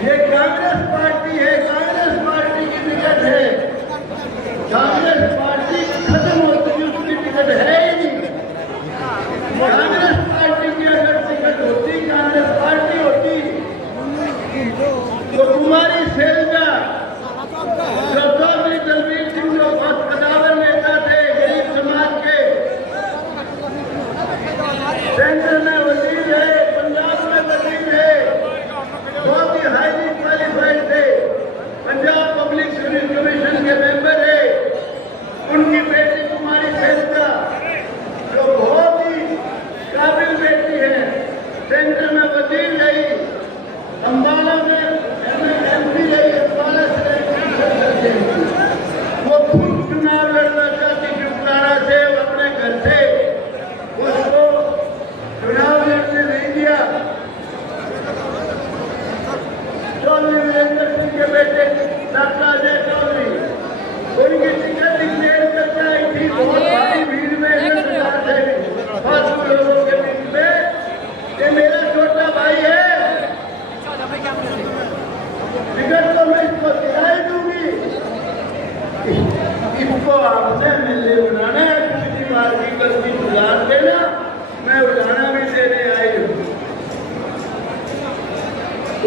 ये कांग्रेस पार्टी है, कांग्रेस पार्टी की टिकट है। कांग्रेस पार्टी खत्म हो चुकी, उसकी टिकट है ही नहीं। कांग्रेस पार्टी की अगर टिकट होती, कांग्रेस पार्टी होती, तो कुमारी सैलजा जो चौधरी दलवीर सिंह जो बहुत कदावर नेता थे गरीब समाज के, सेंटर में वजीर है, पंजाब में वजीर है, बहुत ही हाईली क्वालिफाइड थे, पंजाब पब्लिक सर्विस कमीशन के मेंबर है। उनकी बेटी कुमारी सैलजा जो बहुत ही काबिल बेटी है, सेंटर में वजीर रही, अम्बाला में एमपी रही, अम्बाला से वो खुद चुनाव लड़ना चाहती थी उपकारा से, अपने घर से उसको चुनाव लड़ने नहीं दिया। चौधरी वीरेंद्र सिंह के बेटे डॉक्टर अजय चौधरी उनकी टिकट डिक्लेयर करके आई थी, बहुत भारी भीड़ में लोगों के बीच में, ये मेरा छोटा भाई है, टिकट तो मैं इसको दिलाई दूंगी, इसको आपसे मिलने बुलाना है, किसी बार की गलती सुधार देना, मैं उठाना भी देने आई हूँ।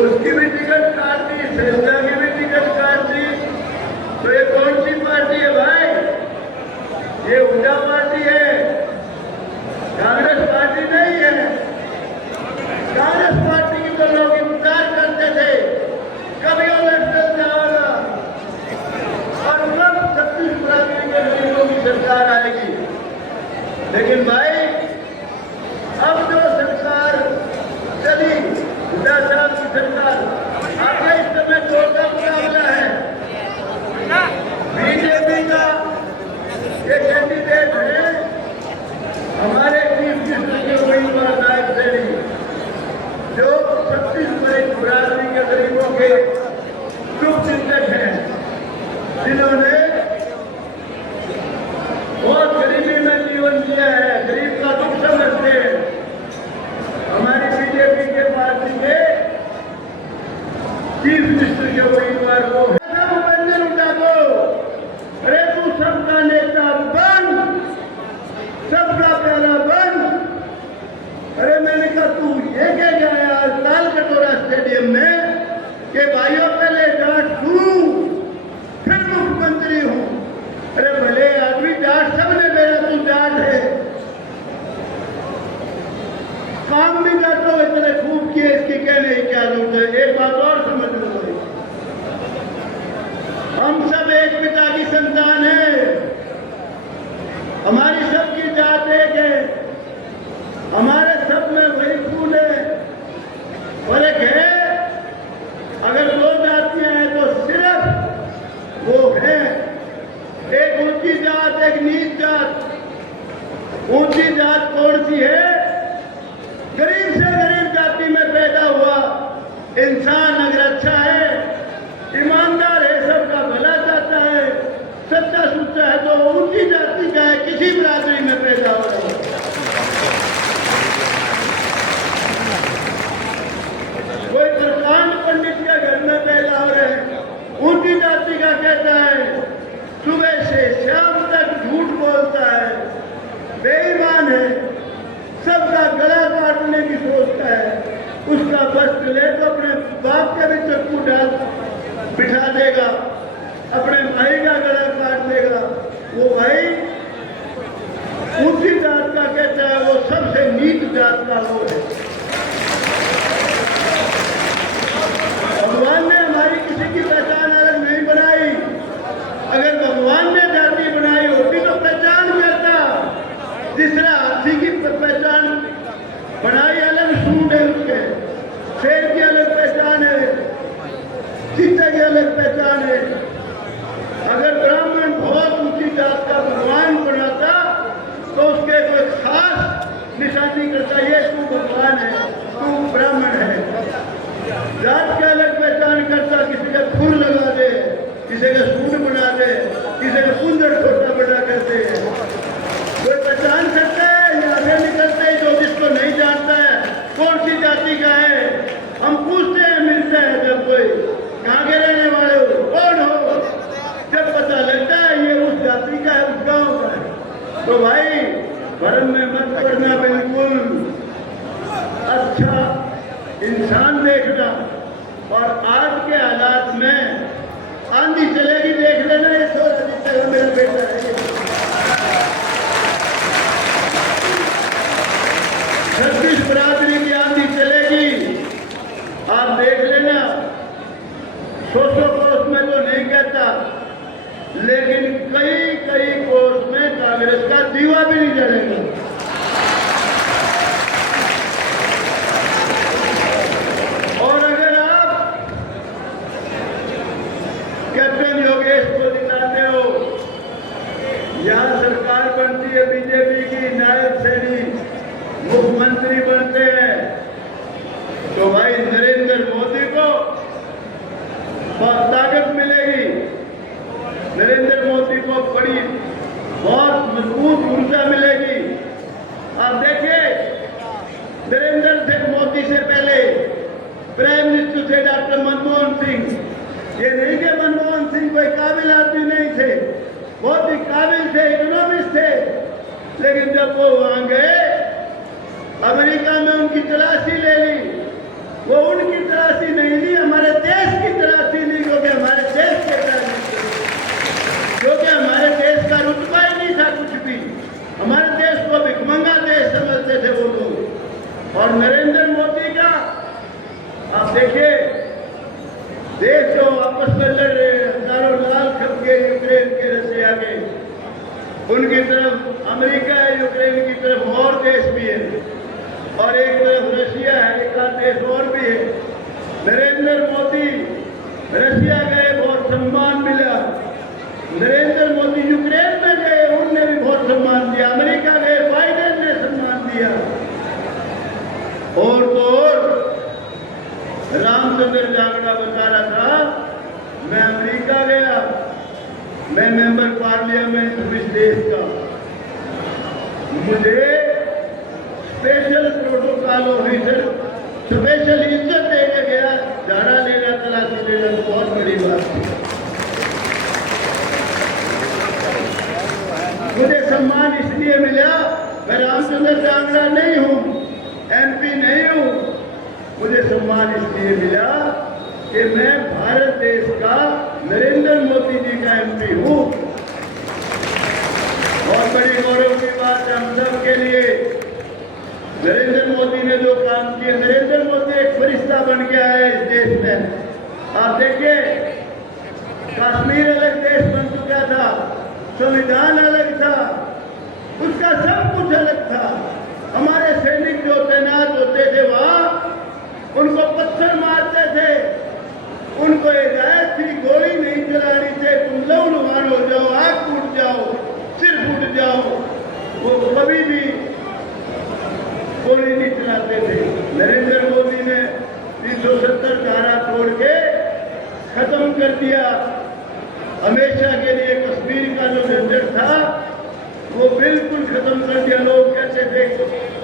उसकी भी टिकट काट दी, सैलजा की भी टिकट काट दी। तो ये कौन सी पार्टी है भाई? ये उल्टा पार्टी है, कांग्रेस पार्टी नहीं है। कांग्रेस पार्टी की तो लोग इंतजार करते थे कभी इलेक्शन जाएगा और कब 36 बराबरी के गरीबों की सरकार आएगी। लेकिन भाई अब जो सरकार चली, हुड्डा साहब की सरकार, आगे इस समय छोटा मुकाबला है। बीजेपी का ये कैंडिडेट है हमारे चीफ मिनिस्टर के उम्मीदवार नायब सैनी, जो 36 बराबरी के गरीबों के शुभ चिंतक हैं, जिन्होंने बहुत गरीबी में जीवन जिया है, गरीब का दुख समझते हैं। हमारी बीजेपी के पार्टी के चीफ मिनिस्टर के उम्मीदवार को मंदिर उठा दो, अरे तू सबका नेता बन, सबका प्यारा बन। अरे मैंने कहा तू ये कह गया आज लाल कटोरा स्टेडियम में कि भाइयों पहले जाट हूं फिर मुख्यमंत्री हूं। अरे भले आदमी जाट सबने मेरा तू जाट है, काम भी जाटो इतने खूब किए, इसकी कहने की क्या जरूरत है। एक बात और समझ लो, हम सब एक पिता की संतान है, हमारी सबकी जात एक है, हमारे सब में वही खून है। फर्क है अगर दो जातियां हैं तो सिर्फ वो है एक ऊंची जात, एक नीच जात। ऊंची जात कौन सी है? गरीब से गरीब जाति में पैदा हुआ इंसान अगर अच्छा है, ईमानदार है, सबका भला चाहता है, सच्चा सुच्चा है, तो ऊंची जाति का है, किसी बिरादरी में पैदा हो रहा है। कोई प्रकांड पंडित के घर में पैदा हो रहे हैं, ऊंची जाति का कहता है, सुबह से शाम तक झूठ बोलता है, बेईमान है, सबका गला काटने की सोचता है, उसका बस ले तो अपने बाप के भी चक्कू डाल बिठा देगा, अपने भाई का गला काट देगा। वो भाई ऊंची जात का कहता है, वो सबसे नीच जात का वो है। भगवान ने हमारी किसी की पहचान अलग नहीं बनाई। अगर भगवान ने जाति बनाई होती तो पहचान करता। तीसरा हाथी की पहचान बनाई, अलग सूंड है उसके, शेर की अलग पहचान है, चीते की अलग पहचान है। अगर ब्राह्मण बहुत ऊंची जात का भगवान बनाता तो उसके कोई खास निशानी करता, ये तू भगवान है, तू ब्राह्मण है। जात के अलग पहचान करता, किसी का खुर लगा दे, किसी का सूंड बना दे, किसी का कुंदर छोटा बड़ा करते हैं। कोई पहचान करते हैं या आगे निकलते हैं, जो जिसको नहीं जानता है कौन सी जाति का है, हम पूछते हैं, मिलते हैं जब कोई भरम में मत पड़ना, बिल्कुल अच्छा इंसान देखना। और आज के हालात में आंधी चलेगी, देख लेना। ये सोच मेरा बेटा है, 26 बरादरी की आंधी चलेगी, आप देख लेना। 100 कोर्स में तो नहीं कहता, लेकिन कई कई कोर्स में कांग्रेस का दीवा भी नहीं जलेगा। और अगर आप कैप्टन योगेश को दिखाते हो, यहां सरकार बनती है बीजेपी की, नायब सैनिक मुख्यमंत्री बनते हैं, तो भाई नरेंद्र मोदी को ताकत मिलेगी। नरेंद्र मोदी को बड़ी बहुत मजबूत ऊर्जा मिलेगी। आप देखिए, नरेंद्र मोदी से पहले प्राइम मिनिस्टर थे डॉक्टर मनमोहन सिंह। ये नहीं कि मनमोहन सिंह कोई काबिल आदमी नहीं थे, बहुत ही काबिल थे, इकोनॉमिस्ट थे, लेकिन जब वो वहां गए, अमेरिका में उनकी तलाशी ले ली। वो उनकी तलाशी नहीं ली, हमारे देश की तलाशी ली, क्योंकि हमारे देश के क्योंकि हमारे देश का रुतबा ही नहीं था कुछ भी। हमारे देश को भिखमंगा देश समझते थे वो लोग। और नरेंद्र मोदी का आप देखिए, देश जो आपस में लड़ रहे हैं, हजारों लाल खप गए यूक्रेन के, रशिया के, उनकी तरफ अमेरिका है, यूक्रेन की तरफ और देश भी है, और एक तरफ रशिया है, एक आध देश और भी है। नरेंद्र मोदी रशिया गए, बहुत सम्मान मिला। नरेंद्र मोदी यूक्रेन में गए, उनने भी बहुत सम्मान दिया। अमेरिका गए, बाइडेन ने सम्मान दिया। और तो और रामचंद्र जांगड़ा बता रहा था, मैं अमेरिका गया, मैं मेंबर पार्लियामेंट हूं इस देश का, मुझे स्पेशल प्रोटोकॉल ऑफिसर स्पेशल इज्जत देने गया, झाड़ा लेना, तलाशी लेना, बहुत बड़ी बात थी। मुझे सम्मान इसलिए मिला, मैं रामचंद्र जांगड़ा नहीं हूं, एमपी नहीं हूं, मुझे सम्मान इसलिए मिला कि मैं भारत देश का नरेंद्र मोदी जी का एमपी हूं। बहुत बड़ी गौरव की बात है हम सब के लिए। नरेंद्र मोदी ने जो काम किया, नरेंद्र मोदी एक फरिश्ता बन के आया इस देश में। आप देखिए, कश्मीर अलग देश बन चुका था, संविधान अलग था, उसका सब कुछ अलग था। हमारे सैनिक जो तैनात होते थे वहां, उनको पत्थर मारते थे, उनको हिदायत थी गोली नहीं चलानी चाहिए, तुम लहूलुहान हो जाओ, आंख फूट जाओ, सिर फूट जाओ, वो कभी भी गोली नहीं चलाते थे। नरेंद्र मोदी ने 370 धारा तोड़ के खत्म कर दिया। हमेशा के लिए कश्मीर का जो झंझट था वो बिल्कुल खत्म कर दिया। लोग कहते थे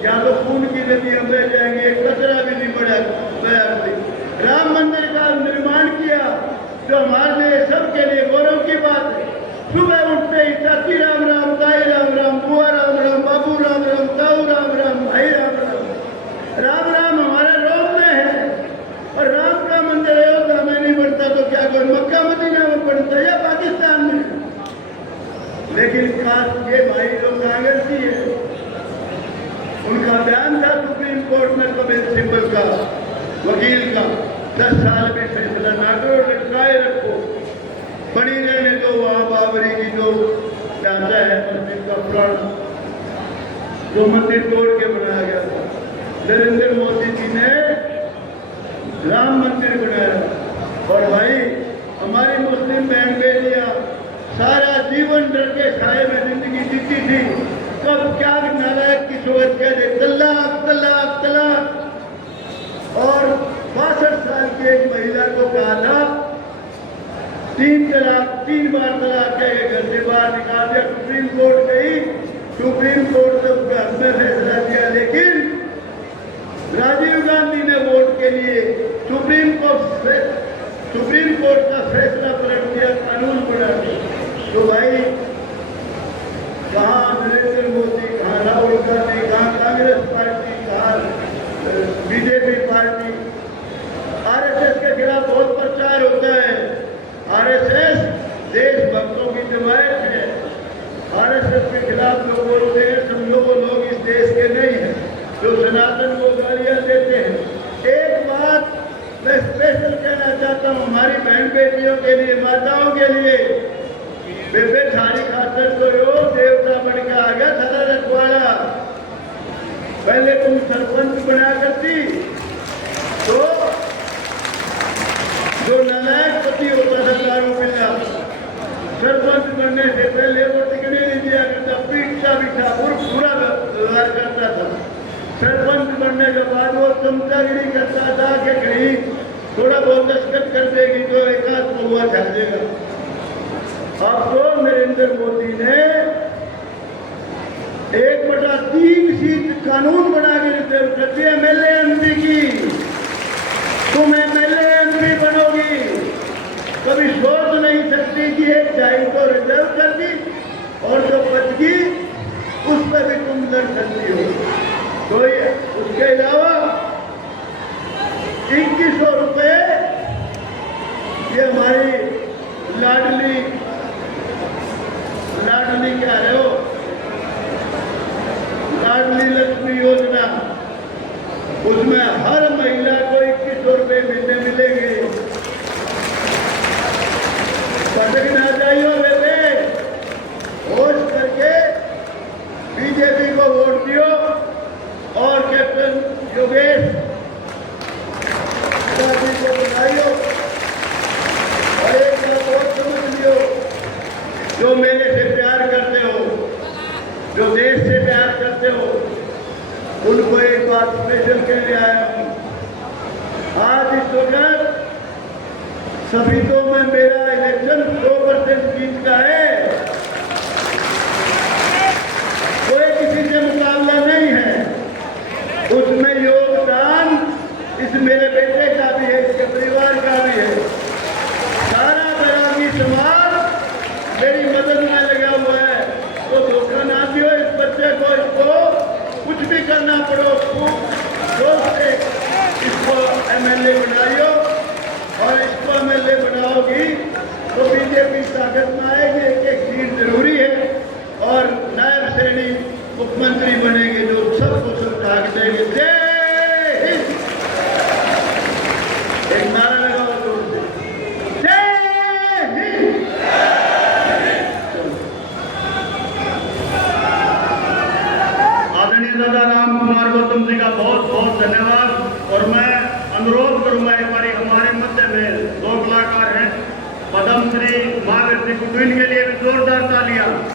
यहाँ तो खून की नदी हम बह जाएंगे, कचरा भी नहीं बढ़ा। राम मंदिर का निर्माण किया, जो हमारे लिए सबके लिए गौरव की बात है। सुबह उठते ही चाची राम राम, ताई राम राम, बुआ राम राम, बाबू राम राम, ताऊ राम राम, भाई राम राम। राम राम हमारे रोम में है, और राम का मंदिर अयोध्या में नहीं बनता तो क्या कोई मक्का मदीना में बनता या पाकिस्तान में। लेकिन खास ये भाई जो कांग्रेसी है, उनका बयान था सुप्रीम कोर्ट में कमेल सिंबल का, वकील का, 10 साल में फैसला ना करो, लटकाए रखो, बनी रहने दो वहां बाबरी की जो ढांचा है मस्जिद का पुराना, जो मंदिर तोड़ के बनाया गया था। नरेंद्र मोदी जी ने राम मंदिर बनाया, और भाई हमारी मुस्लिम बहन बेटियां सारा जीवन डर के साए में जिंदगी जीती थी। कब क्या नालायक की सोच कह दे तलाक तलाक तलाक, और 62 साल की एक महिला को कहा था 3 तलाक, 3 बार तलाक कह के घर से बाहर निकाल दिया। सुप्रीम कोर्ट गई, सुप्रीम कोर्ट ने घर में फैसला दिया, लेकिन राजीव गांधी ने वोट के लिए सुप्रीम कोर्ट का फैसला पलट दिया, कानून बना दिया। तो भाई कहाँ नरेंद्र मोदी, कहाँ राहुल बेटियों के लिए, माताओं के लिए। बेबे थारी खातर तो यो देवता बन के आ गया थारा रखवाड़ा। पहले तुम सरपंच बना करती तो जो नालायक पति होता था दारू पिल्ला, सरपंच बनने से पहले वो टिकने नहीं दिया करता, पीटता बिठा पूरा व्यवहार करता था। सरपंच बनने के बाद वो चमचागिरी करता था कि कहीं थोड़ा बहुत दस्तखत कर देगी तो एक आध पौवा झल देगा। अब तो नरेंद्र मोदी ने 1/3 सीट कानून बना के रिजर्व कर दिया एमएलए एमपी की। तुम एमएलए एमपी बनोगी, कभी सोच नहीं सकती कि एक चाय को रिजर्व कर दी और जो बच गई उस पर भी तुम लड़ सकती हो। तो उसके अलावा 2100 रुपये ये हमारी लाडली क्या रहे हो, लाडली लक्ष्मी योजना, उसमें हर महिला को 2100 रुपये मिलेंगे। पटक ना जाइयो बेटे, होश करके बीजेपी को वोट दियो और कैप्टन योगेश को बनाइयो। और एक बात और समझ लियो, जो मेरे से प्यार करते हो, जो देश से प्यार करते हो, उनको एक बात स्पेशल के लिए आया हूं। आज इस वक्त सभी तो में मेरा इलेक्शन 100% जीत का है, कोई किसी से मुकाबला नहीं है। उसमें योगदान इस मेरे बेटे का भी है, इसके परिवार का भी है। सारा बराबरी समाज मेरी मदद में लगा हुआ है। तो धोखा ना दियो इस बच्चे को, इसको कुछ भी करना पड़ो, सोच से इसको एमएलए बनाइयो। और इसको एमएलए बनाओगी तो बीजेपी ताकत में आएगी। एक सीट जरूरी है और नायब श्रेणी मुख्यमंत्री बनेंगे जो सबको सब ताकत देंगे। जय हिंद, एक नारा लगाओ जोर से, जय हिंद। आदरणीय दादा राम कुमार गौतम जी का बहुत बहुत धन्यवाद। और मैं अनुरोध करूंगा, एक बार हमारे मध्य में 2 कलाकार हैं, पद्मश्री महावीर सिंह कुटुइन के लिए भी जोरदार तालियां।